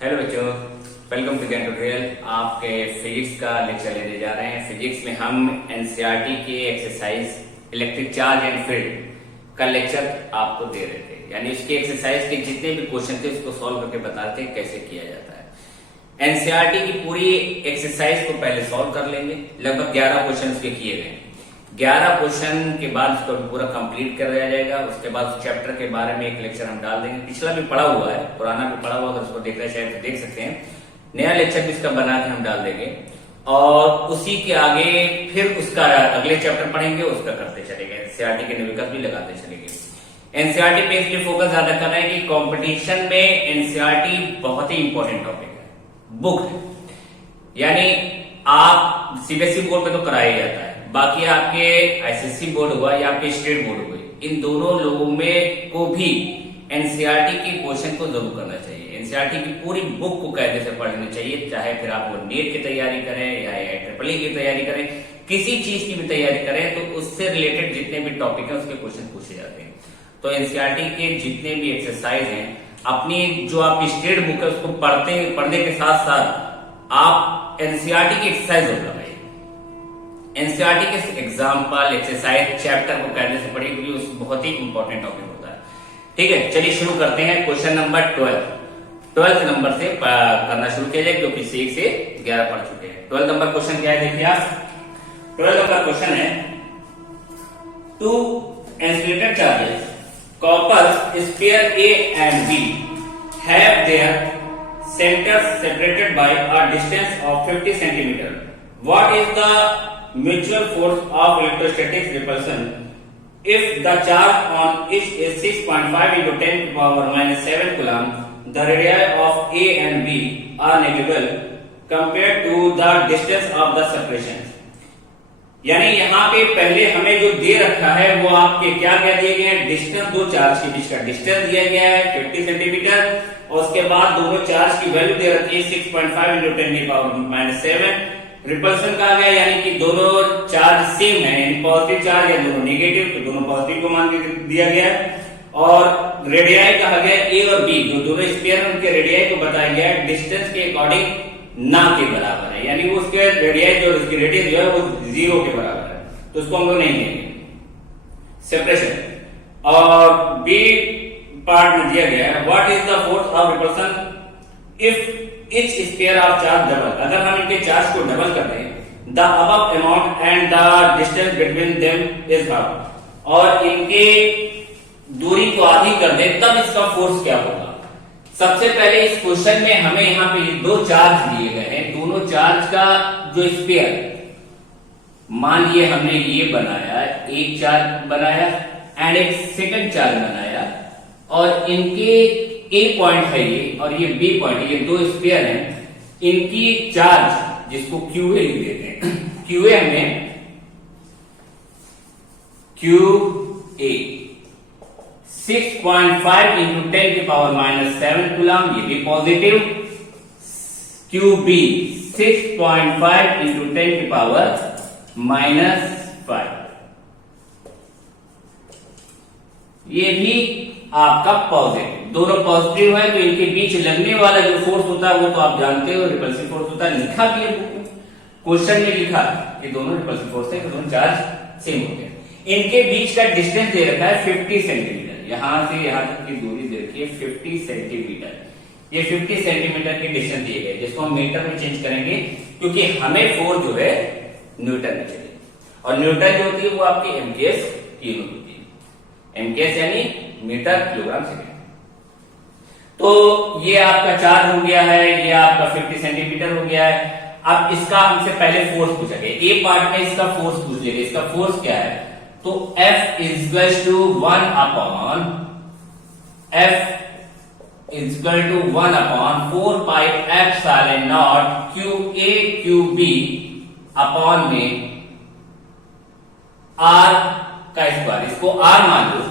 Hello बच्चों, welcome to ज्ञान tutorial. आपके फिजिक्स का लेक्चर लेने जा रहे हैं। फिजिक्स में हम एनसीईआरटी के exercise electric charge and field का लेक्चर आपको दे रहे थे, यानी उसके एक्सरसाइज के जितने भी क्वेश्चन थे उसको सॉल्व करके बताते हैं कैसे किया जाता है। एनसीईआरटी की पूरी एक्सरसाइज को पहले सॉल्व कर लेंगे। लगभग 11 क्वेश्चन उसके किए गए। 11 क्वेश्चन के बाद उसको पूरा कंप्लीट कर दिया जाएगा। उसके बाद उस चैप्टर के बारे में एक लेक्चर हम डाल देंगे। पिछला भी पढ़ा हुआ है, पुराना भी पढ़ा हुआ, अगर उसको देख रहे हैं शायद देख सकते हैं। नया लेक्चर भी इसका बना के हम डाल देंगे और उसी के आगे फिर उसका अगले चैप्टर पढ़ेंगे, उसका करते चलेंगे। एनसीईआरटी के निविकस भी लगाते चलेंगे। एनसीईआरटी पे इसलिए फोकस ज्यादा कर रहे हैं कि कंपटीशन में एनसीईआरटी बहुत ही इंपॉर्टेंट टॉपिक है, बुक है। यानी आप सीबीएसई बोर्ड पे तो कराया जाता है, बाकी आपके आईसीएसई बोर्ड हुआ या आपके स्टेट बोर्ड हुए, इन दोनों लोगों में को भी एनसीईआरटी के क्वेश्चन को जरूर करना चाहिए। एनसीईआरटी की पूरी बुक को कायदे से पढ़ना चाहिए, चाहे फिर आप नीट की तैयारी करें या ट्रिपल ई की तैयारी करें, किसी चीज की भी तैयारी करें तो उससे रिलेटेड जितने भी टॉपिक है उसके क्वेश्चन पूछे जाते हैं। तो एनसीईआरटी के जितने भी एक्सरसाइज हैं, अपनी जो आप स्टेट बुक है उसको पढ़ने के साथ साथ आप एनसीईआरटी की एक्सरसाइज जरूर लगाइए। एनसीईआरटी के एग्जाम्पल, एक्सरसाइज, चैप्टर को कायदे से पढ़िए क्योंकि उस बहुत ही इंपॉर्टेंट टॉपिक होता है। ठीक है, चलिए शुरू करते हैं। क्वेश्चन नंबर 12 नंबर से करना शुरू किया जाए क्योंकि 1 से 11 पढ़ चुके हैं। 12 नंबर क्वेश्चन क्या है, देखिए आप। 12 नंबर क्वेश्चन है, 2 insulated charges, copper sphere A and B have their centers separated by a distance of 50 centimeter. What is the mutual force of electrostatic repulsion if the charge on each is 6.5 into 10 to the power minus 7 coulomb? The radii of A and B are negligible compared to the distance of the separation. यानी यहाँ पे पहले हमें जो दे रखा है वो आपके क्या दिए गए हैं, डिस्टेंस, दो चार्ज के बीच का डिस्टेंस दिया गया है 50 सेंटीमीटर और उसके बाद दोनों चार्ज की वैल्यू दे रखी है 6.5 into 10 to the power minus 7। Repulsion कहा गया यानी कि दोनों चार्ज सेम है, यानी पॉजिटिव चार्ज या दोनों नेगेटिव, तो दोनों पॉजिटिव को मान दिया गया है। और रेडियाई कहा गया ए और बी, जो दोनों स्फीयर हैं उनके रेडियाई को बताया गया है डिस्टेंस के अकॉर्डिंग ना के बराबर है, यानी वो उसके रेडियाई जो उसकी रेडियस जो है वो 0 के बराबर है, तो उसको हम लोग नहीं लेंगे सेपरेशन। और बी पार्ट में दिया गया है, what is the force of repulsion if each sphere of charge double। अगर हम इनके चार्ज को डबल कर दें, the above amount and the distance between them is half। और इनके दूरी को आधी कर दें तब इसका फोर्स क्या होगा। सबसे पहले इस क्वेश्चन में हमें यहाँ पे दो चार्ज दिए गए हैं, दोनों चार्ज का जो स्फीयर, मान लिए हमने ये बनाया, एक चार्ज बनाया एंड एक सेकंड चार्ज बनाया और इनके ए पॉइंट है ये और ये बी पॉइंट है, ये दो स्फीयर हैं, इनकी चार्ज जिसको क्यूए लिख देते हैं, क्यूए हमें क्यूए 6.5 into 10 की पावर माइनस 7 कूलम, ये भी पॉजिटिव। क्यूबी 6.5 into 10 की पावर माइनस 5, ये भी आपका पॉजिटिव। दोनों पॉजिटिव है तो इनके बीच लगने वाला जो फोर्स होता है वो तो आप जानते हो, रिपल्सिव फोर्स होता है। लिखा भी है क्वेश्चन में, लिखा ये दोनों रिपल्सिव फोर्स है, दोनों चार्ज सेम हो गए। इनके बीच का डिस्टेंस दे रखा है 50 सेंटीमीटर, यहां से यहां तक की दूरी दे रखी है 50 सेंटीमीटर। ये 50 सेंटीमीटर के डिस्टेंस दिए गए जिसको हम मीटर में चेंज करेंगे क्योंकि हमें फोर्स जो है न्यूटन में चाहिए और न्यूटन जो होती है वो आपकी एमकेएस की होती है। एमकेएस यानी मीटर किलोग्राम सेकेंड। तो ये आपका चार्ज हो गया है, ये आपका 50 सेंटीमीटर हो गया है। अब इसका हमसे पहले फोर्स पूछा गया, ए पार्ट में इसका फोर्स पूछ लेंगे। इसका फोर्स क्या है, तो F is to 1 upon 4 pi epsilon not QA QB upon में R का स्क्वायर। इसको R मान लो,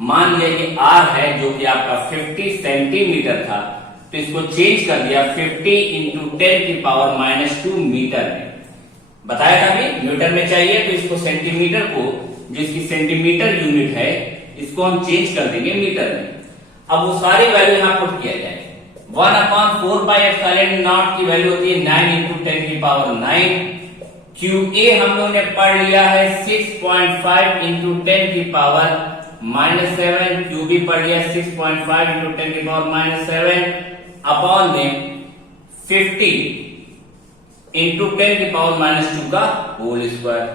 मान लिया ये R है जो कि आपका 50 सेंटीमीटर था, तो इसको चेंज कर दिया 50 into 10 की पावर माइनस 2 मीटर में। बताया था अभी न्यूटन में चाहिए तो इसको सेंटीमीटर को, जो इसकी सेंटीमीटर यूनिट है, इसको हम चेंज कर देंगे मीटर में। अब वो सारी वैल्यू यहां पुट किया जाए, 1/4 की वैल्यू होती है 9 इंटू 10⁹। क्यू ए हम लोगों ने पढ़ लिया है 6.5 इंटू 10⁻⁻7। क्यू बी पढ़ लिया 6.5 इंटू 10⁻⁻7 अपॉन में 50 इंटू 10⁻⁻2 का whole square.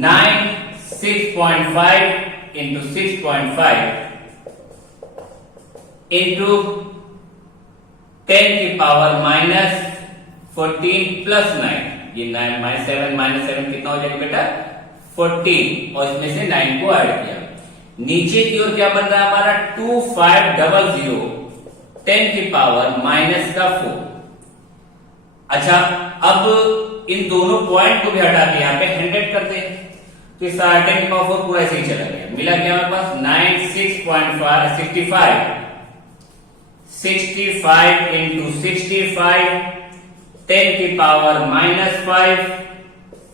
9 6.5 into 6.5 into 10⁻⁻14 plus 9, ये 7 कितना हो जाएगा बेटा 14, और इसमें से 9 को ऐड किया। नीचे की ओर क्या बन रहा है हमारा 2500 10⁻⁻4। अच्छा, अब इन दोनों पॉइंट को भी हटा के यहाँ पे 100 करते हैं, तो इस 10⁻4 पूरा ऐसे ही चला गया। मिला क्या हमारे पास 9 65 इंटू 65 10⁻⁻5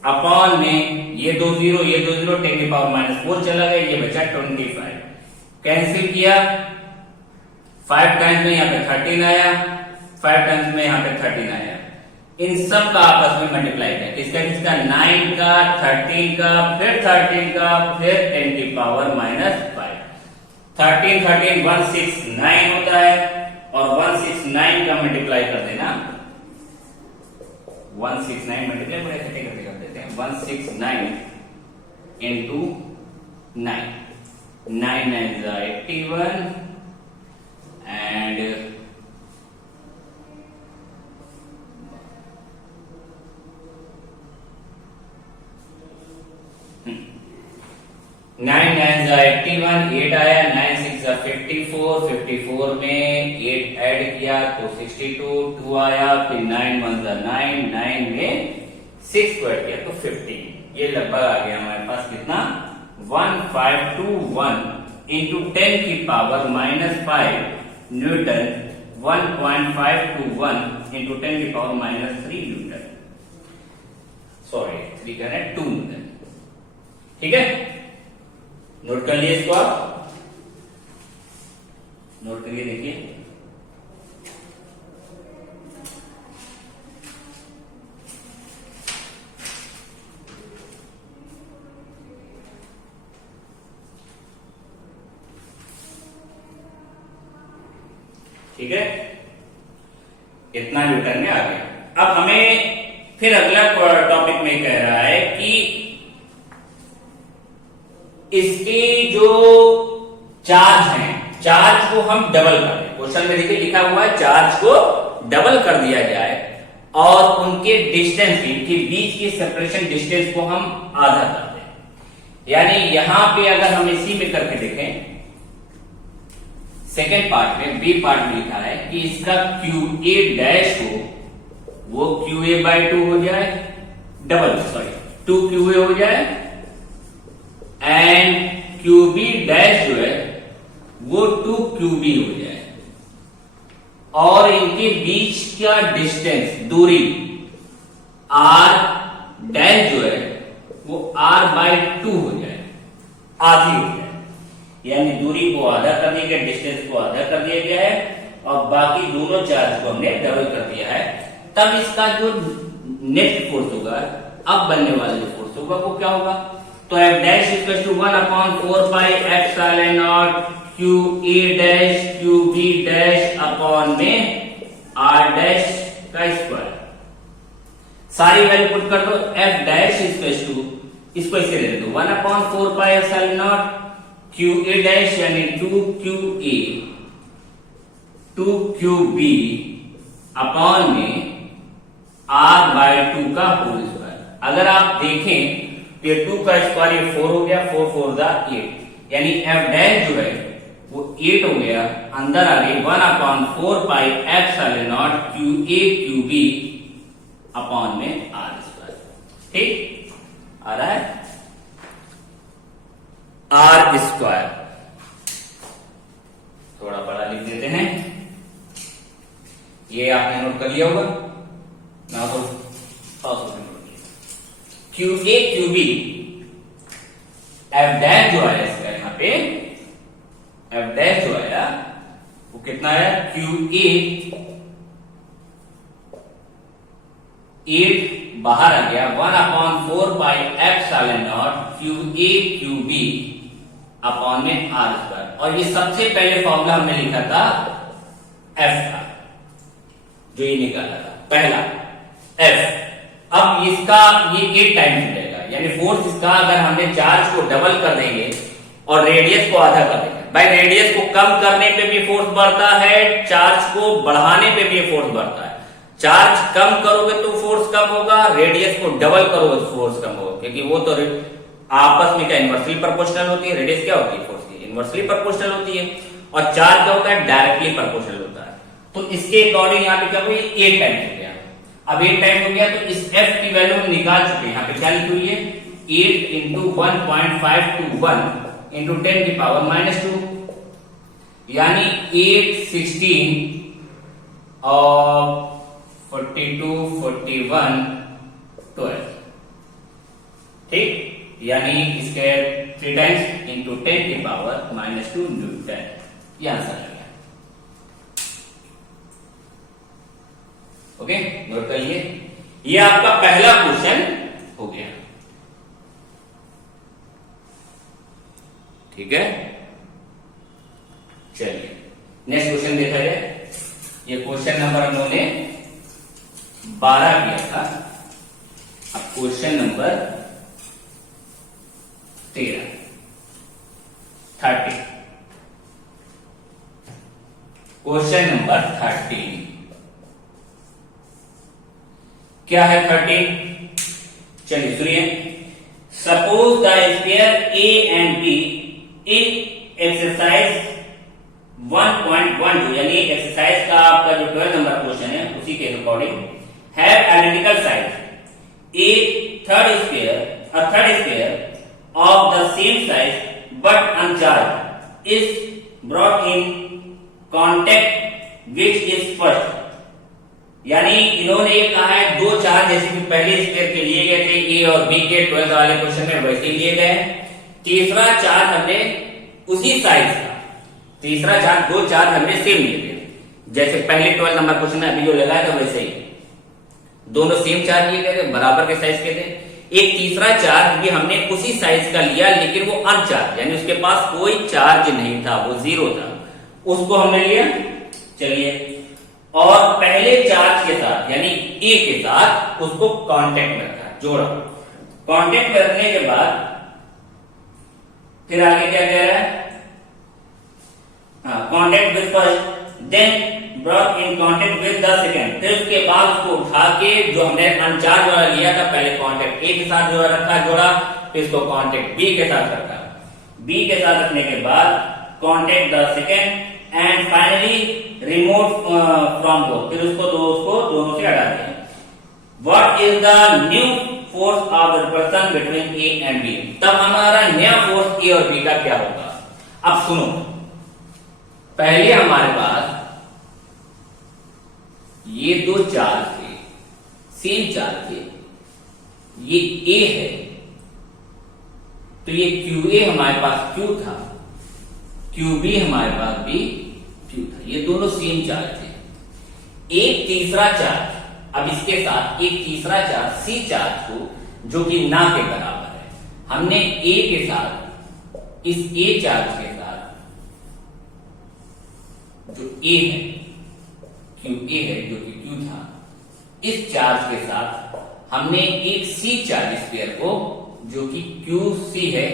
अपॉन में ये 2 0 10⁻⁻4 चला गया, ये बचा 25। कैंसिल किया, 5 टाइम्स में यहाँ पे 13 आया, 5 टाइम्स में यहाँ पे 13 आया। इन सब का आपस में मल्टीप्लाई किया, किसका 9 का 13 का फिर 13 का फिर 10⁻⁻5। 13 169 होता है, और 169 का मल्टीप्लाई कर देना, 169 मल्टीप्लाई बड़े इकट्ठे करते कर देते हैं। 169 इंटू 9, 9 9 81 एंड 9 9 81, 8 आया, 9 6 54, 54 में 8 ऐड किया तो 62, 2 आया, फिर 9 1 9, 9 में 6 को ऐड किया तो 15। ये लगभग आ गया हमारे पास कितना 1521 into 10⁻⁻5 Newton, 1.521 into 10⁻⁻3 Newton, sorry 3 कहना 2 न्यूटन। ठीक है, नोट कर लिए इसको, आप नोट करिए, देखिए ठीक है, इतना न्यूटन में आ गया। अब हमें फिर अगला टॉपिक में कह रहा है कि इसके जो चार्ज हैं, चार्ज को हम डबल कर दें। क्वेश्चन में देखिए लिखा हुआ है चार्ज को डबल कर दिया जाए और उनके डिस्टेंस, इनके बीच की सेपरेशन डिस्टेंस को हम आधा कर दें। यानी यहां पे अगर हम इसी में करके देखें, सेकेंड पार्ट में बी पार्ट में लिखा है कि इसका QA डैश हो वो QA/2 हो जाए, डबल 2QA हो जाए, एंड QB डैश जो है वो 2QB हो जाए, और इनके बीच का डिस्टेंस, दूरी R डैश जो है वो R/2 हो जाए, आधी हो जाए। यानी दूरी को आधा कर दिया गया, डिस्टेंस को आधा कर दिया गया है, और बाकी दोनों चार्ज को हमने डबल कर दिया है। तब इसका जो नेट फोर्स होगा, अब बनने वाला जो फोर्स होगा वो क्या होगा, तो F dash equal to 1/4πε0 QA dash QB dash upon में R डैश का स्क्वायर। सारी वैल्यू पुट कर दो। F डैश इक्वल टू, इसको इसे दे दो 1/4πε0 QA डैश यानी 2QA 2QB अपॉन में R/2 का होल स्क्वायर। अगर आप देखें ये 2 का स्क्वायर, ये 4 हो गया, 4 4 8, यानी F डैश जो है वो 8 हो गया, अंदर आ गई 1/4πε0 QA QB अपॉन में R स्क्वायर। ठीक आ रहा है, R स्क्वायर थोड़ा बड़ा लिख देते हैं, ये आपने नोट कर लिया होगा ना, तो QA QB F डैश जो आया इसका यहाँ पे, F डैश जो आया वो कितना है, QA 8 बाहर आ गया, 1/4 QA QB अपॉन में R²। और ये सबसे पहले फॉर्मूला हमने लिखा था F का, जो ये निकाला था पहला F। अब इसका ये 8 टाइम्स मिलेगा, यानी फोर्स इसका अगर हमने चार्ज को डबल कर देंगे और रेडियस को आधा कर देंगे, भाई रेडियस को कम करने पे भी फोर्स बढ़ता है, चार्ज को बढ़ाने पे भी फोर्स बढ़ता है। चार्ज कम करोगे तो फोर्स कम होगा, रेडियस को डबल करोगे तो फोर्स कम होगा, क्योंकि वो तो आपस में क्या इनवर्सली प्रोपोर्शनल होती है। रेडियस क्या होती है फोर्स की, इनवर्सली प्रोपोर्शनल होती है, और चार्ज क्या होता है, डायरेक्टली प्रोपोर्शनल होता है। तो इसके अकॉर्डिंग यहाँ पे क्या हुआ, 8 टाइम्स हो गया। अब 8 टाइम्स हो गया तो इस F की वैल्यू हम निकाल चुके हैं। यहाँ पे क्या लिखी हुई है, 8 इंटू 1.521 इंटू 10⁻⁻², यानी 8 16 और 42 41 12, ठीक, यानी इसके 3 टाइम्स इंटू 10⁻⁻² न्यूटन, ये आंसर आ गया। ओके, नोट करिए, ये आपका पहला क्वेश्चन हो गया। ठीक है, चलिए नेक्स्ट क्वेश्चन देखा जाए। ये क्वेश्चन नंबर हम लोगों ने 12 किया था। अब क्वेश्चन नंबर 13 क्वेश्चन नंबर 13 क्या है 13? चलिए सुनिए। Suppose the square A and B in exercise 1.12, यानी एक्सरसाइज का आपका जो 12 नंबर क्वेश्चन है उसी के according, have identical size a third square of the same size but uncharged is brought in contact which is first, यानी इन्होंने ये कहा है दो चार्ज जैसे कि पहले स्क्वायर के लिए गए थे ए और बी के 12 वाले क्वेश्चन में वैसे ही लिए गए। तीसरा चार्ज हमने उसी साइज का, तीसरा चार्ज दो चार्ज हमने सेम लिए थे, जैसे पहले 12 नंबर क्वेश्चन में अभी जो लगाया था वैसे ही दोनों सेम चार्ज लिए गए थे, बराबर के साइज के थे। एक तीसरा चार्ज भी हमने उसी साइज का लिया लेकिन वो अनचार्ज, यानी उसके पास कोई चार्ज नहीं था, वो जीरो था, उसको हमने लिया। चलिए, और पहले चार्ज के साथ यानी ए के साथ उसको कांटेक्ट में रखा, जोड़ा। कांटेक्ट में रखने के बाद फिर आगे क्या कह रहा है, contact with first then brought in contact with the second, फिर उसके बाद उसको उठा के जो हमने अनचार्ज वाला लिया था पहले कांटेक्ट ए के साथ जो रखा जोड़ा, फिर इसको कांटेक्ट बी के साथ रखा, बी के साथ रखने के बाद contact the second and finally remove from दो, फिर उसको दोनों से हटा दें। What is the new force of the repulsion between A and B, तब हमारा नया फोर्स ए और बी का क्या होगा। अब सुनो, पहले हमारे पास ये दो चार्ज थे, सेम चार्ज थे, ये ए है तो ये QA हमारे पास Q था, QB हमारे पास भी Q था, ये दोनों सेम चार्ज थे। एक तीसरा चार्ज, अब इसके साथ एक तीसरा चार्ज C चार्ज को जो कि ना के बराबर है, हमने A के साथ इस A चार्ज के साथ जो A है QA है जो कि Q था, इस चार्ज के साथ हमने एक C चार्ज स्क्वायर को जो कि QC है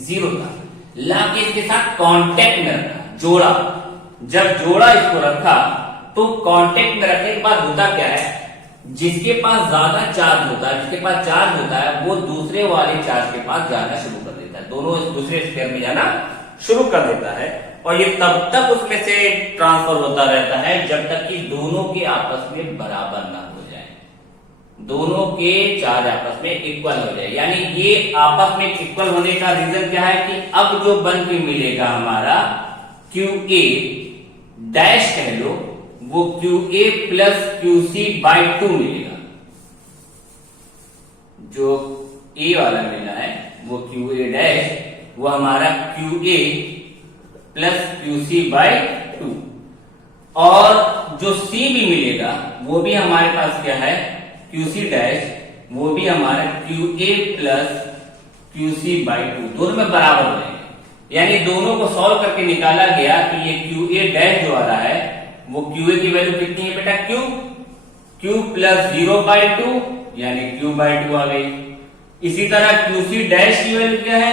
जीरो था, लाके इसके साथ कांटेक्ट में रखा, जोड़ा। जब जोड़ा इसको रखा तो कांटेक्ट में रखने के बाद होता क्या है, जिसके पास ज्यादा चार्ज होता है, जिसके पास चार्ज होता है वो दूसरे वाले चार्ज के पास जाना शुरू कर देता है, दोनों दूसरे स्क्वायर में जाना शुरू कर देता है, और ये तब तक उसमें से ट्रांसफर होता रहता है जब तक कि दोनों के आपस में बराबर ना हो जाए, दोनों के चार्ज आपस में इक्वल हो जाए। यानी ये आपस में इक्वल होने का रीजन क्या है कि अब जो बन के मिलेगा हमारा QA डैश कह लो, वो QA प्लस QC बाई 2 मिलेगा। जो A वाला मिला है वो QA डैश, वो हमारा QA प्लस QC बाई 2। और जो सी भी मिलेगा वो भी हमारे पास क्या है, क्यूसी डैश, वो भी हमारा क्यूए प्लस क्यूसी बाई 2 दोनों में बराबर हो जाएंगे। यानी दोनों को सॉल्व करके निकाला गया कि ये क्यूए डैश जो आ रहा है वो क्यूए की वैल्यू कितनी है बेटा, क्यू प्लस 0/2 यानी क्यू बाई 2 आ गई। इसी तरह क्यूसी डैश की वैल्यू क्या है,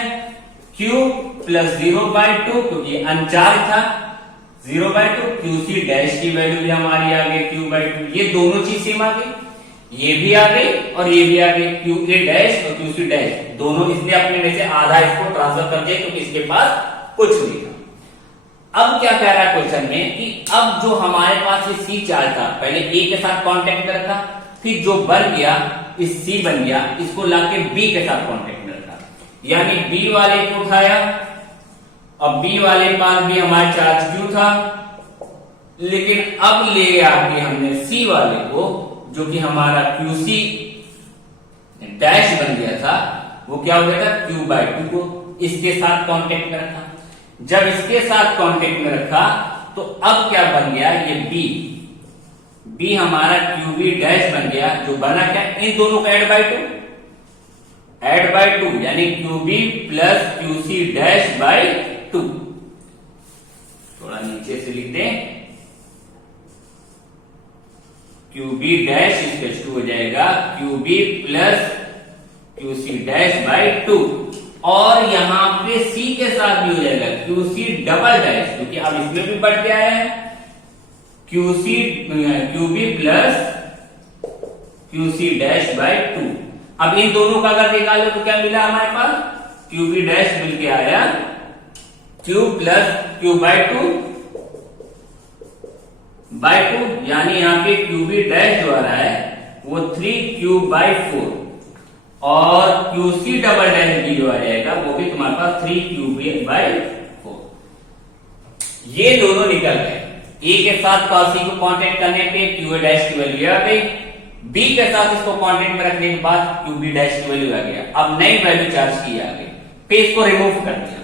क्यू प्लस 0/2 क्योंकि अनचार्ज था 0/2, क्यूसी डैश की वैल्यू भी हमारी आ गई क्यू/2। ये दोनों चीज सेम आ गई, ये भी आ गई और ये भी आ गई, क्यूए डैश और क्यूसी डैश दोनों। इसने अपने में से आधा इसको ट्रांसफर कर दिया क्योंकि इसके पास कुछ नहीं था। अब क्या कह रहा है क्वेश्चन में कि अब जो हमारे पास ये सी चार्ज था, पहले ए के साथ कांटेक्ट में रखा, फिर जो बन गया इस सी बन गया, इसको लाके बी के साथ कांटेक्ट में रखा, यानी बी वाले को उठाया और बी वाले पास भी हमारा चार्ज क्यू था, लेकिन अब ले आके हमने सी वाले को जो कि हमारा क्यूसी डैश बन गया था वो क्या हो गया था, क्यू/2 को इसके साथ कांटेक्ट में रखा। जब इसके साथ कांटेक्ट में रखा तो अब क्या बन गया, ये बी हमारा क्यूबी डैश बन गया, जो बना क्या, इन दोनों का ऐड बाई टू यानी QB plus QC dash by 2। थोड़ा नीचे से लिख दें, क्यूबी डैश इक्वल टू हो जाएगा QB plus QC dash by 2, और यहां पे सी के साथ भी हो जाएगा क्यूसी डबल डैश, क्योंकि अब इसमें भी बढ़ के आया है QB plus QC dash by 2। अब इन दोनों का अगर निकालो तो क्या मिला हमारे पास, क्यूबी डैश मिल के आया क्यू प्लस क्यू/2 बाई 2, यानी यहाँ पे क्यूबी डैश जो आ रहा है वो 3Q/4 और क्यूसी डबल डैश भी जो आ जाएगा वो भी तुम्हारे पास 3Q/4। ये दोनों निकल गए। ए के साथ सी को कांटेक्ट करने पे क्यूए डैश की वैल्यू आ गई, बी के साथ इसको कांटेक्ट में रखने के बाद क्यूबी डैश की वैल्यू आ गया। अब नई वैल्यू चार्ज की आ गई, फिर इसको रिमूव कर दिया,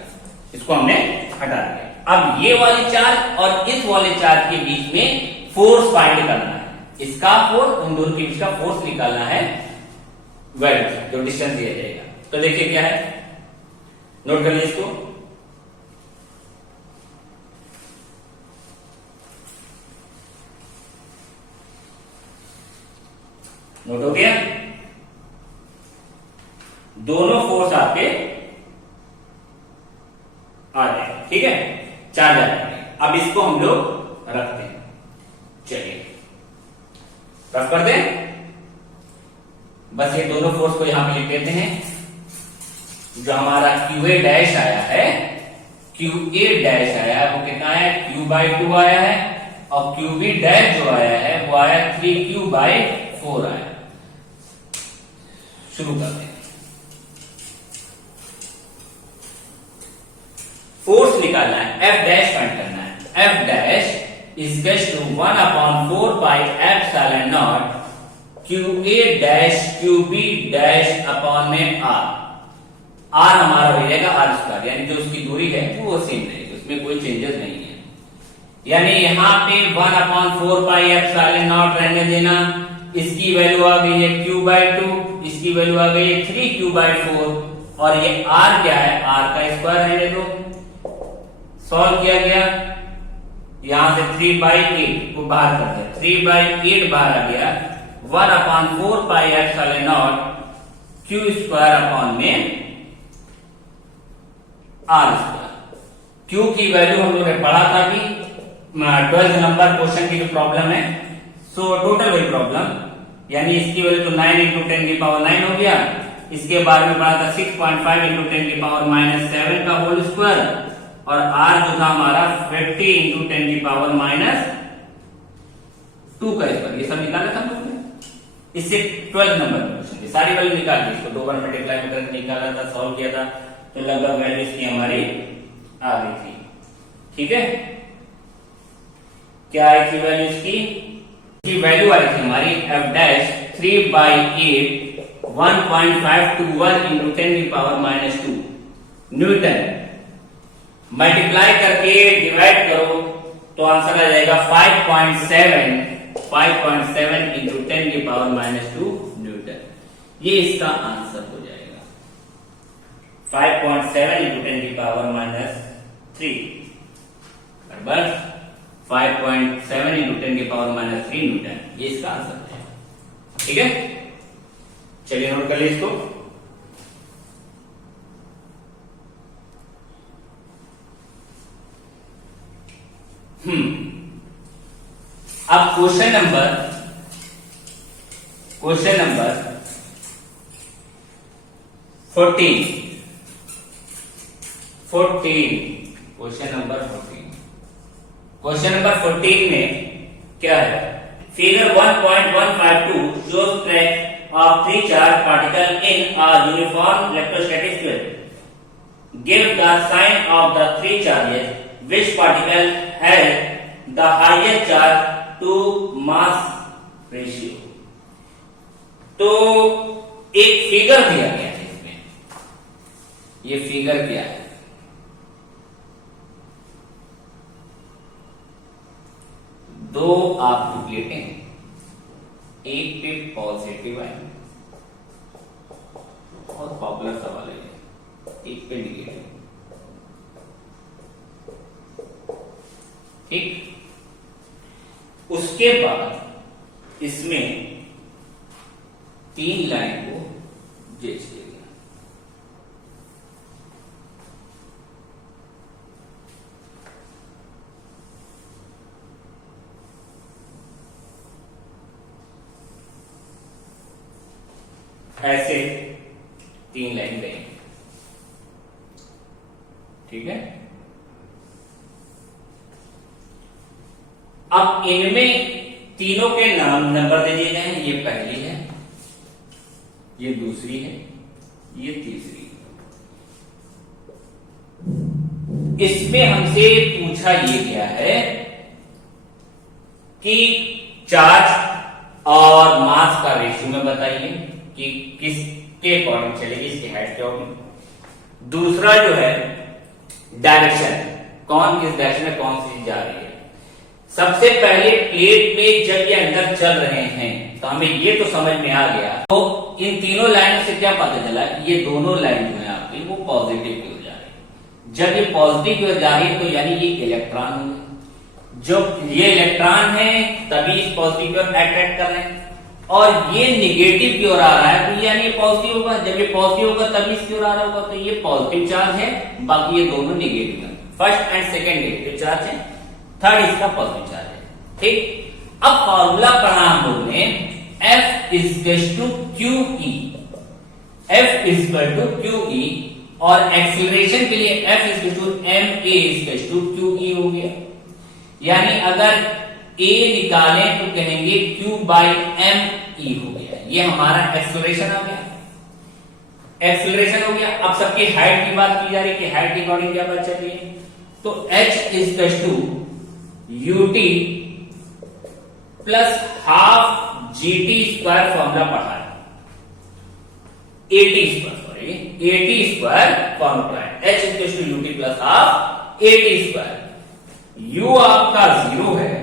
इसको हमने हटा दिया। अब ये वाली चार्ज और इस वाले चार्ज के बीच में फोर्स फाइंड करना है, इसका फोर्स, उन दोनों के बीच का फोर्स निकालना है, वैल्यू जो डिस्टेंस दिया जाएगा। तो देखिए क्या है, नोट कर लीजिए इसको। नोट हो गया, दोनों फोर्स आपके आ जाएगा, ठीक है, चार्ज आ जाएगा। अब इसको हम लोग रखते हैं, चलिए रफ कर दें। बस ये दोनों फोर्स को यहां पे लिख देते हैं। जो हमारा क्यूए डैश आया है, क्यूए डैश आया है वो कितना है, Q/2 आया है, और क्यूबी डैश जो आया है वो आया 3Q/4 आया। शुरू करते हैं। फोर्स निकालना है, F डैश फाइंड करना है। F dash equals to 1/4 pi epsilon not QA dash QB dash upon में R हमारा हो जाएगा R², यानी जो उसकी दूरी है वो सेम रहेगी, उसमें कोई चेंजेस नहीं है। यानी यहाँ पे 1/4 पाई एप्सिलॉन नॉट रहने देना, इसकी वैल्यू आ गई है Q/2, इसकी वैल्यू आ गई है 3Q/4, और ये R क्या है, R का स्क्वायर रहने दो। सॉल्व किया गया, यहां से 3/8 को बाहर कर दिया, 3/8 बाहर आ गया, 1/4 pi epsilon not Q² upon में R²। Q की वैल्यू हम लोगों ने पढ़ा था कि 12 नंबर क्वेश्चन की जो प्रॉब्लम है, सो टोटल वही प्रॉब्लम, यानी इसकी वैल्यू तो 9 × 10⁻9 हो गया। इसके बारे में पढ़ा था 6.5 × 10⁻7 का होल स्क्वायर, और R जो था हमारा 50 × 10⁻2 का स्क्वायर। ये सब निकाला था हम लोगों ने। इससे 12 नंबर क्वेश्चन की सारी वैल्यू निकाल दी, इसको 2 बार मल्टीप्लाई करके निकाला था, सॉल्व किया था, तो लगभग वैल्यू इसकी हमारी आ गई थी, ठीक है। क्या आई थी वैल्यू इसकी वैल्यू आई थी हमारी F डैश 3/8 1.521 × 10⁻2 न्यूटन। मल्टीप्लाई करके डिवाइड करो तो आंसर आ जाएगा 5.7 इंटू 10 की पावर -2 न्यूटन। ये इसका आंसर हो जाएगा 5.7 इंटू 10 की पावर -3 बराबर 5.7 इंटू 10 की पावर -3 न्यूटन। ये इसका आंसर है। ठीक है, चलिए नोट कर लीजिए इसको। अब क्वेश्चन नंबर 14 क्वेश्चन नंबर 14 में क्या है? Figure 1.152 shows track of three charged particles in a uniform electrostatic field. Give the sign of the three charges. Which particle has the highest charge to mass ratio? तो एक figure दिया गया है इसमें। ये फिगर क्या है? दो आपकी प्लेटें, एक पे पॉजिटिव आयन, बहुत पॉपुलर सवाल है, एक पे निगेटिव। ठीक, उसके बाद इसमें 3 लाइन को खींच दिया गया। ऐसे 3 लाइन गई। ठीक है, अब इनमें तीनों के नाम नंबर दे दिए गए हैं। ये पहली है, ये दूसरी है, ये तीसरी। इसमें हमसे पूछा ये गया है कि चार्ज और मास का रेशियो में बताइए कि किसके अकॉर्डिंग चलेगी, इसके हाइट के अकॉर्डिंग। दूसरा जो है डायरेक्शन, कौन किस डायरेक्शन में कौन सी चीज जा रही है। सबसे पहले प्लेट में जब ये अंदर चल रहे हैं तो हमें ये तो समझ में आ गया। तो इन तीनों लाइनों से क्या पता चला कि ये दोनों लाइन जो है आपकी वो पॉजिटिव की ओर जा रही है। जब ये पॉजिटिव की ओर जा रही है तो यानी ये इलेक्ट्रॉन होंगे। जो ये इलेक्ट्रॉन है तभी इस पॉजिटिव की ओर अट्रैक्ट कर रहे हैं, और ये निगेटिव की ओर आ रहा है तो यानी ये पॉजिटिव होगा। जब ये पॉजिटिव होगा तभी इसकी ओर आ रहा होगा, तो ये पॉजिटिव चार्ज है, बाकी ये दोनों निगेटिव है। First and second negative charge है, थर्ड इसका पॉजिटिव चार्ज है। ठीक, अब फॉर्मूला पढ़ा हम लोग ने F = QE, F = QE, और एक्सीलरेशन के लिए F = MA = QE हो गया। यानी अगर A निकालें तो कहेंगे Q/ME हो गया। ये हमारा एक्सीलरेशन आ गया, एक्सीलरेशन हो गया। अब सबकी हाइट की बात की जा रही है कि हाइट के अकॉर्डिंग क्या बात चल रही है। तो H = UT plus half GT² formula पढ़ा है, AT² फॉर्मूला है। H = UT plus half AT²। U आपका 0 है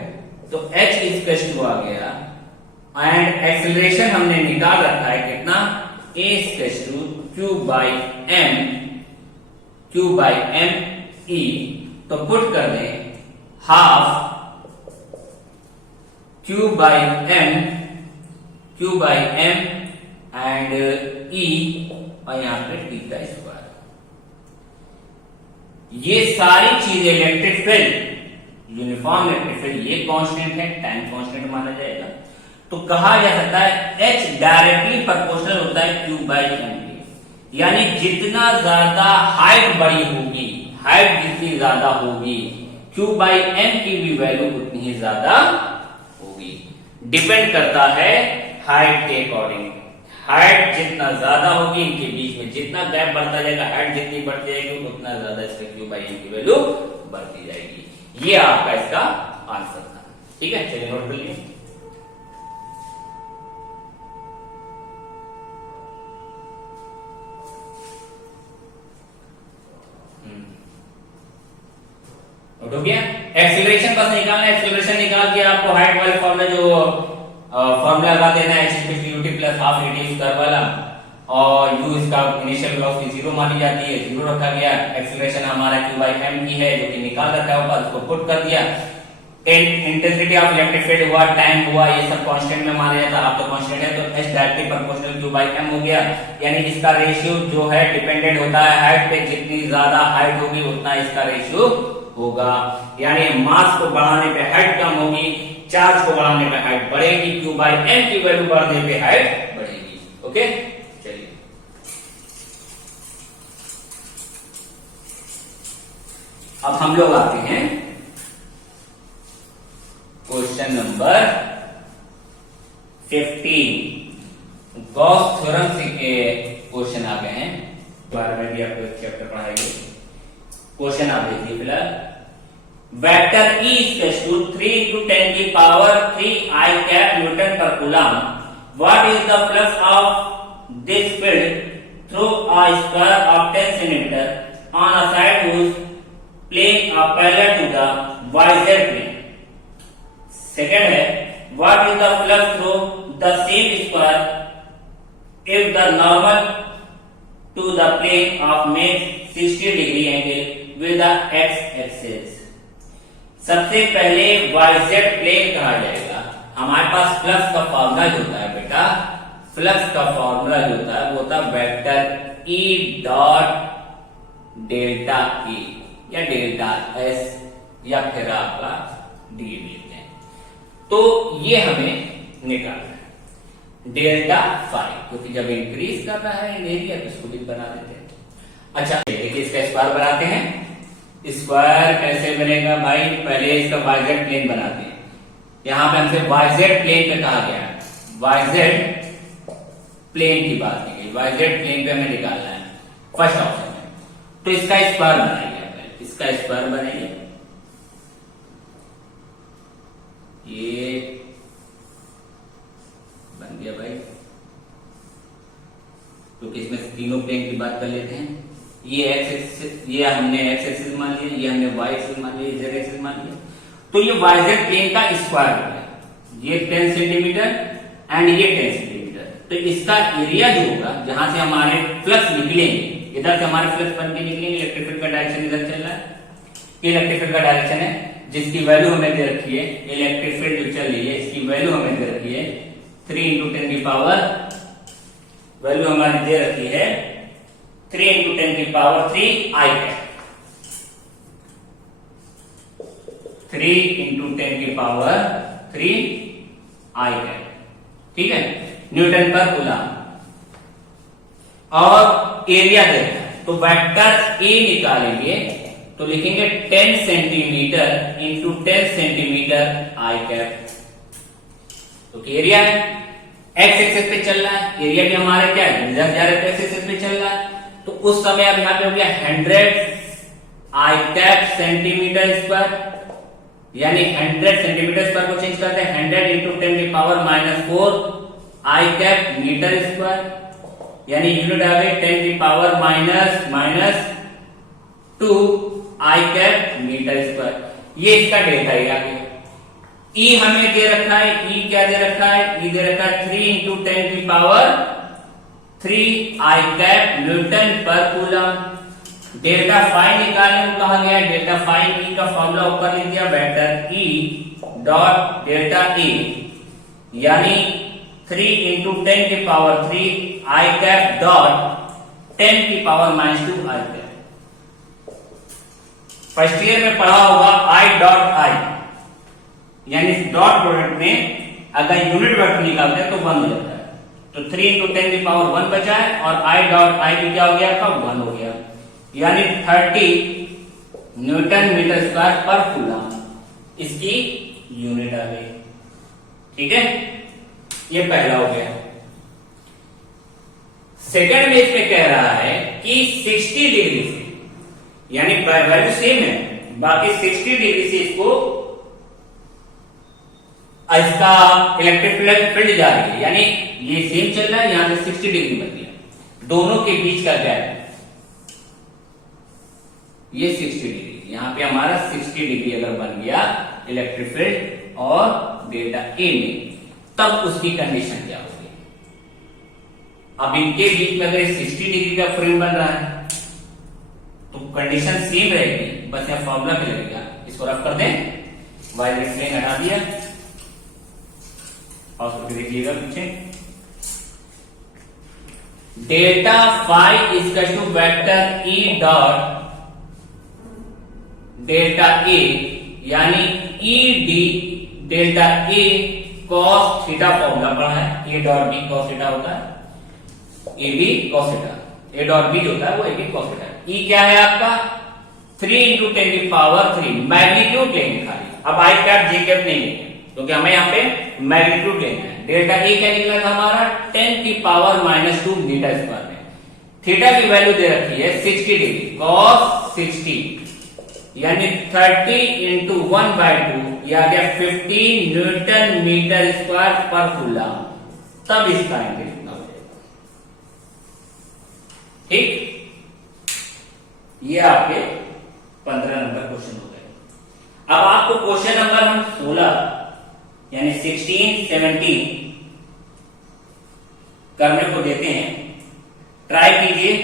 तो H = आ गया, एंड एक्सीलरेशन हमने निकाल रखा है कितना, A = Q/ME। तो पुट कर दें हाफ Q/M एंड E, और यहां पे T²। ये सारी चीजें electric field, uniform electric field, ये कांस्टेंट है, टाइम कांस्टेंट माना जाएगा। तो कहा जा सकता है H डायरेक्टली प्रोपोर्शनल होता है Q/M के। यानी जितना ज्यादा हाइट बड़ी होगी, हाइट जितनी ज्यादा होगी, Q/M की भी वैल्यू उतनी ही ज्यादा होगी। डिपेंड करता है हाइट के अकॉर्डिंग। हाइट जितना ज्यादा होगी, इनके बीच में जितना गैप बढ़ता जाएगा, हाइट जितनी बढ़ती जाएगी उतना ज्यादा इसका Q/M की वैल्यू बढ़ती जाएगी। ये आपका इसका आंसर था। ठीक है, चलिए नोट कर लीजिए। नोट हो गया। एक्सीलरेशन बस निकालना है, एक्सेलरेशन निकाल के आपको हाइट वाले फॉर्मूला जो फॉर्मूला लगा देना है h/ut plus half radius curve वाला, और u इसका इनिशियल वेलोसिटी 0 मानी जाती है, 0 रखा गया। एक्सेलरेशन हमारा q बाई m की है जो कि निकाल रखा है ऊपर, उसको पुट कर दिया। इंटेंसिटी ऑफ इलेक्ट्रिक फील्ड हुआ, टाइम हुआ, ये सब कांस्टेंट में माना जाता है। आप तो कांस्टेंट है तो h directly proportional q by m हो गया। यानी इसका रेशियो जो है डिपेंडेंट होता है हाइट पे, जितनी ज्यादा हाइट होगी उतना इसका रेशियो होगा। यानी मास को बढ़ाने पे हाइट कम होगी, चार्ज को बढ़ाने पे हाइट बढ़ेगी, q बाई m की वैल्यू बढ़ने पे हाइट बढ़ेगी। ओके, चलिए अब हम लोग आते हैं क्वेश्चन नंबर 15। गॉस थ्योरम से के क्वेश्चन आ गए हैं, बारे में भी आपको चैप्टर पढ़ाएंगे। क्वेश्चन आप देखिए फिलहाल, vector E equals to 3 into 10 की पावर 3 I कैप न्यूटन पर coulomb. What is the flux of this field through a square of 10 centimetre on a side whose plane are parallel to the YZ plane। Second है, what is the flux through the same square if the normal to the plane of make 60 degree angle with the X axis. सबसे पहले YZ plane कहा जाएगा। हमारे पास flux का formula जो होता है बेटा, फ्लक्स का फॉर्मूला जो होता है वो होता है vector E dot delta E या डेल्टा S या फिर आपका डी लेते हैं। तो ये हमें निकालना है डेल्टा फाई, क्योंकि जब इंक्रीज कर रहा है एरिया तो इसको भी बना देते हैं। अच्छा देखिए, इसका स्क्वायर बनाते हैं। स्क्वायर कैसे बनेगा भाई, पहले इसका YZ प्लेन बनाते हैं। यहां पे हमसे YZ प्लेन पे कहा गया है, YZ प्लेन की बात की गई, YZ प्लेन पे हमें निकालना है फर्स्ट ऑप्शन में। तो इसका स्क्वायर बनाइए, इसका स्क्वायर बनाइए। ये बन गया भाई, क्योंकि इसमें तीनों प्लेन की बात कर लेते हैं। ये एक्स एक्सिस, ये हमने एक्स एक्सिस मान लिया, ये हमने वाई एक्सिस मान लिया, जेड एक्सिस मान लिया। तो ये YZ प्लेन का स्क्वायर हो गया, ये 10 सेंटीमीटर एंड ये 10 सेंटीमीटर। तो इसका एरिया जो होगा, जहां से हमारे फ्लक्स निकलेंगे, इधर से हमारे फ्लक्स बन के निकलेंगे, इलेक्ट्रिक फील्ड का डायरेक्शन इधर चल रहा है, इलेक्ट्रिक फील्ड का डायरेक्शन है, जिसकी वैल्यू हमें दे रखी है, इलेक्ट्रिक फील्ड जो चल रही है इसकी वैल्यू हमें दे रखी है 3 into 10 की पावर, वैल्यू हमारी दे रखी है 3 into 10 की पावर 3 I कैप, 3 into 10 की पावर 3 I कैप, ठीक है, न्यूटन पर कूलम। और एरिया दे रखा है, तो वेक्टर ए निकालेंगे तो लिखेंगे 10 सेंटीमीटर इंटू 10 सेंटीमीटर आई कैप। तो एरिया है, एक्स एक्सिस पे चल रहा है, एरिया भी हमारा क्या है, इधर जा रहे एक्स एक्सिस पे चल रहा है। तो उस समय अब यहाँ पे हो गया 100 आई कैप सेंटीमीटर स्क्वायर, यानी 100 सेंटीमीटर स्क्वायर को चेंज करते हैं 100 इंटू 10 की पावर -4 आई कैप मीटर स्क्वायर, यानी यूनिट आ गई 10 की पावर -2 आई कैप मीटर स्क्वायर। ये इसका डेल्टा आ गया। ई हमें दे रखा है, ई क्या दे रखा है, ई दे रखा है 3 इंटू 10 की पावर 3 आई कैप न्यूटन पर कूलम। डेल्टा फाई निकालने को कहा गया है, डेल्टा फाई ई का फॉर्मूला ऊपर लिख दिया, vector E dot delta E, यानी 3 इंटू 10 की पावर 3 आई कैप डॉट 10 की पावर -2 आई कैप। फर्स्ट ईयर में पढ़ा होगा आई डॉट आई, यानी डॉट प्रोडक्ट में अगर यूनिट वेक्टर निकालते हैं तो 1 हो जाता है। तो 3 इंटू 10 की पावर 1 बचा है और आई डॉट आई भी क्या हो गया, कब 1 हो गया, यानी 30 न्यूटन मीटर स्क्वायर पर कूलम इसकी यूनिट आ गई। ठीक है, ये पहला हो गया। सेकंड में इसमें कह रहा है कि 60 डिग्री से, यानी वैल्यू सेम है, बाकी 60 डिग्री से इसको इसका इलेक्ट्रिक फील्ड जा रही है, यानी ये सेम चल रहा है, यहां से 60 डिग्री बन गया, दोनों के बीच का गैप ये 60 डिग्री, यहां पे हमारा 60 डिग्री अगर बन गया इलेक्ट्रिक फील्ड और डेल्टा ए में, तब उसकी कंडीशन क्या होगी। अब इनके बीच में अगर 60 डिग्री का फ्रेम बन रहा है तो कंडीशन सेम रहेगी, बस यहां फॉर्मूला भी लगेगा। इसको रफ कर दें, वायलेट प्लेन हटा दिया और उसको देखिएगा पीछे, delta phi equal to vector E dot delta A, यानी E D delta A cos theta formula पढ़ा है। A dot B cos theta होता है, A B cos theta, A dot B जो होता है वो A B cos theta. E क्या है आपका 3 × 10⁻³ मैग्नीट्यूड लेंगे खाली, अब आई कैप जे कैप नहीं लेंगे क्योंकि हमें यहाँ पे मैग्नीट्यूड लेना है। डेल्टा ए क्या निकला था हमारा 10⁻² मीटर स्क्वायर में। थीटा की वैल्यू दे रखी है 60 डिग्री, कॉस 60 यानी 30 × 1/2, यह आ गया 50 न्यूटन मीटर स्क्वायर पर कूलम। तब इसका एंगल कितना हो जाएगा। ठीक, ये आपके 15 नंबर क्वेश्चन हो गए। अब आपको क्वेश्चन नंबर हम 16 यानी 16, 17 करने को देते हैं, ट्राई कीजिए।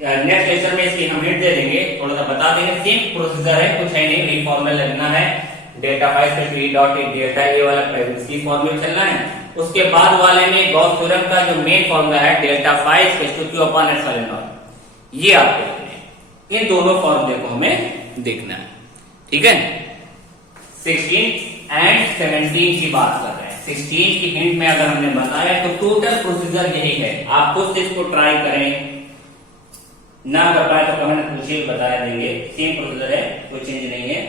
नेक्स्ट लेक्चर में इसकी हम हिंट दे देंगे, थोड़ा सा बता देंगे। सेम प्रोसीजर है, कुछ है नहीं, वही फॉर्मूला लगना है। Delta phi equal to E dot A delta A वाला इसी फॉर्मूला चलना है। उसके बाद वाले में गॉस थ्योरम का जो मेन फॉर्मूला है delta phi equal to Q upon epsilon not, ये आपको देखना है। इन दोनों फॉर्मूले को हमें देखना है, ठीक है। 16 एंड 17 की बात कर रहे हैं। 16 की हिंट में अगर हमने बताया तो टोटल प्रोसीजर यही है। आप खुद से इसको ट्राई करें, ना कर पाए तो कमेंट पूछिए, बताया देंगे। सेम प्रोसीजर है, कोई चेंज नहीं है।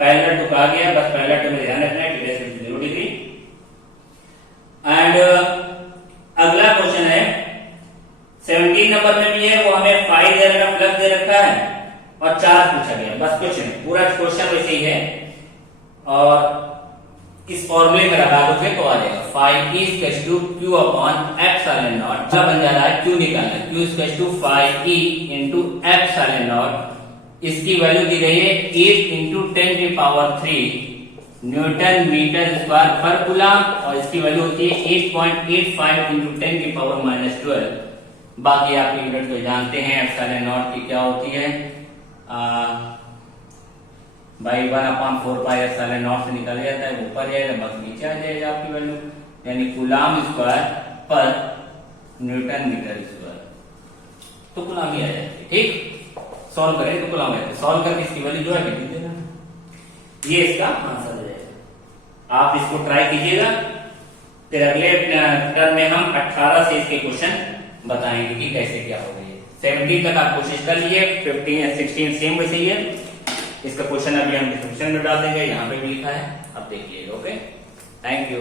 पहला टुक आ गया, बस पहला टुक में ध्यान रखना है 0 डिग्री। एंड अगला क्वेश्चन है 17 नंबर में भी है, वो हमें फाई दे रखा, प्लस दे रखा है और चार्ज पूछा गया, बस कुछ नहीं, पूरा क्वेश्चन वैसे ही है। और इस फॉर्मूले में लगा दोगे तो आ जाएगा phi is equal to Q upon epsilon not. क्या बन जा रहा है, क्यू निकालना है, Q is equal to phi E into epsilon not. इसकी वैल्यू दी गई है 8 × 10⁻³ न्यूटन मीटर स्क्वायर पर कूलम, और इसकी वैल्यू होती है 8.85 × 10⁻12। बाकी आप यूनिट तो जानते हैं, एप्सिलॉन नॉट की क्या होती है, बाई 1/4 पाई एप्सिलॉन नॉट से निकल जाता है, ऊपर जाएगा, बस नीचे आ जाएगा आपकी वैल्यू, यानी कूलम स्क्वायर पर न्यूटन मीटर स्क्वायर, तो कूलम ही आ जाएगी। ठीक, सॉल्व करें तो कूलम आएगा, सॉल्व करके इसकी वैल्यू जो है लिख देना, ये इसका आंसर हो जाएगा। आप इसको ट्राई कीजिएगा, फिर अगले टर्म में हम 18 से इसके क्वेश्चन बताएंगे कि कैसे क्या हो गई है। 17 तक आप कोशिश कर लीजिए, 15 या 16 सेम वैसे ही है। इसका क्वेश्चन अभी हम डिस्क्रिप्शन में डाल देंगे, यहाँ पे भी लिखा है, आप देखिएगा। Okay, thank you.